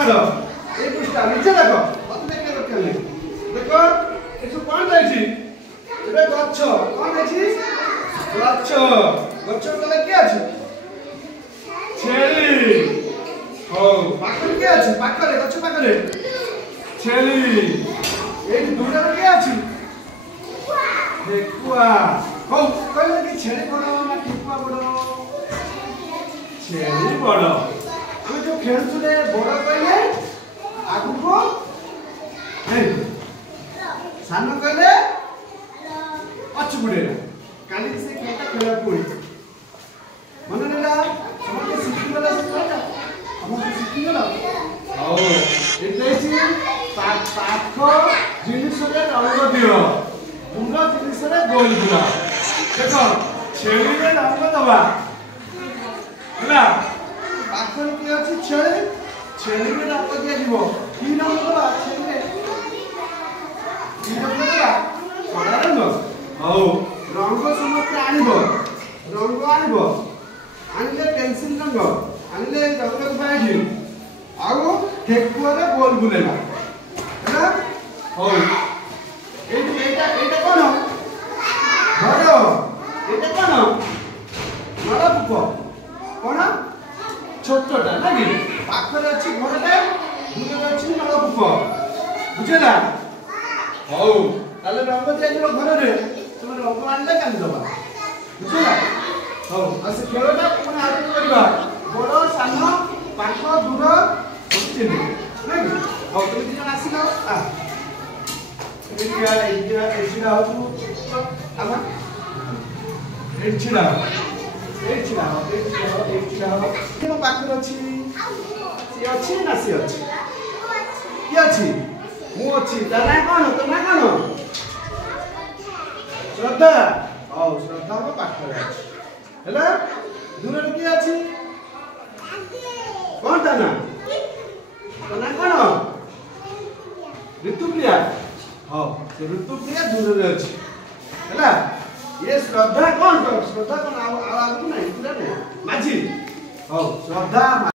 ପାଖର এই পৃষ্ঠা নিচে দেখো কত দেখে রকমে দেখো এসব কোন যাইছি এটা গচ্ছ কোন যাইছি গচ্ছ গচ্ছ তলে কি আছে ছেলি ও পাখরে কি আছে পাখরে গচ্ছ পাখরে ছেলি এই দুটারে কি আছে ঠেকুয়া ও কইলে কি ছেলি বড় না ঠেকুয়া বড় ছেলি বড় আমি তো খেলছুলে বড় কইলে আগুকো এই সামনে কইলে পছ পড়ে কালি সে খেলটা খেলা পড়ি মনে নেলা আমাকে শিখি গলা শিখা আমাকে শিখি গলা ও এটাইছি পাখ জিনিসরে রঙ দিও পুরো জিনিসরে গোল দিও দেখো ছেলিরে রঙ দবা ହେଲା ପାଖରେ কি ଅଛି ଛେଳି ଛେଳିରେ ରଙ୍ଗ ଦିଆଯିବ କି ରଙ୍ଗ ଦବା ଛେଳିରେ କି ରଙ୍ଗ ଦବା କଳା ରଙ୍ଗ ହଉ ରଙ୍ଗ ସମସ୍ତେ ଆଣିବ ରଙ୍ଗ ଆଣିବ ଆଣିଲେ ପେନସିଲ ରଙ୍ଗ ଆଣିଲେ ରଙ୍ଗ ପାଇଛି ଆଉ ଠେକୁଆରେ ଗୋଲ ବୁଲେଇବା ହେଲା ହଉ ଏଇଟା ଏଇଟା କ'ଣ ଘର ଏଇଟା କ'ଣ ନଳକୂପ କ'ଣ ଛୋଟଟା ନାକି ପାଖରେ ଅଛି ଘରଟା ଦୂରରେ ଅଛି ନଳକୂପ ବୁଝିଲା ହଉ ତାହେଲେ ରଙ୍ଗ ଦିଆଯିବ ଘରରେ ତୁମେ ରଙ୍ଗ ଆଣିଲେ କାଲି ଦେବା ବୁଝିଲା ହଉ ଆଉ ସେ ଖେଳଟା ପୁଣି ଆରମ୍ଭ କରିବା ବଡ଼ ସାନ ପାଖ ଦୂର ଚିହ୍ନ ନାକି ହଉ ତୁମେ ଦୁଇ ଜଣ ଆସିଲ ଏଇଠି ଛିଡ଼ା ହଉ ଆମ ଏଇଠି ଛିଡ଼ା ହଉ ଏଇଠି ଛିଡ଼ା ହଉ ଏଇଠି ଛିଡ଼ା ହଉ ମୋ ପାଖରେ ଅଛି ସିଏ ଅଛି ନା ସିଏ ଅଛି କିଏ ଅଛି ମୁଁ ଅଛି ତା ନାଁ କ'ଣ ତୋ ନାଁ କ'ଣ ଶ୍ରଦ୍ଧା ହଉ ଶ୍ରଦ୍ଧା ମୋ ପାଖରେ ଅଛି ହେଲା ଦୂରରେ କିଏ ଅଛି କ'ଣ ତା ନାଁ ତୋ ନାଁ କ'ଣ ଋତୁପ୍ରିୟା ହଉ ସେ ଋତୁପ୍ରିୟା ଦୂରରେ ଅଛି ହେଲା ये श्रद्धा कौन श्रद्धा कौन आगु नहीं माझी हौ श्रद्धा।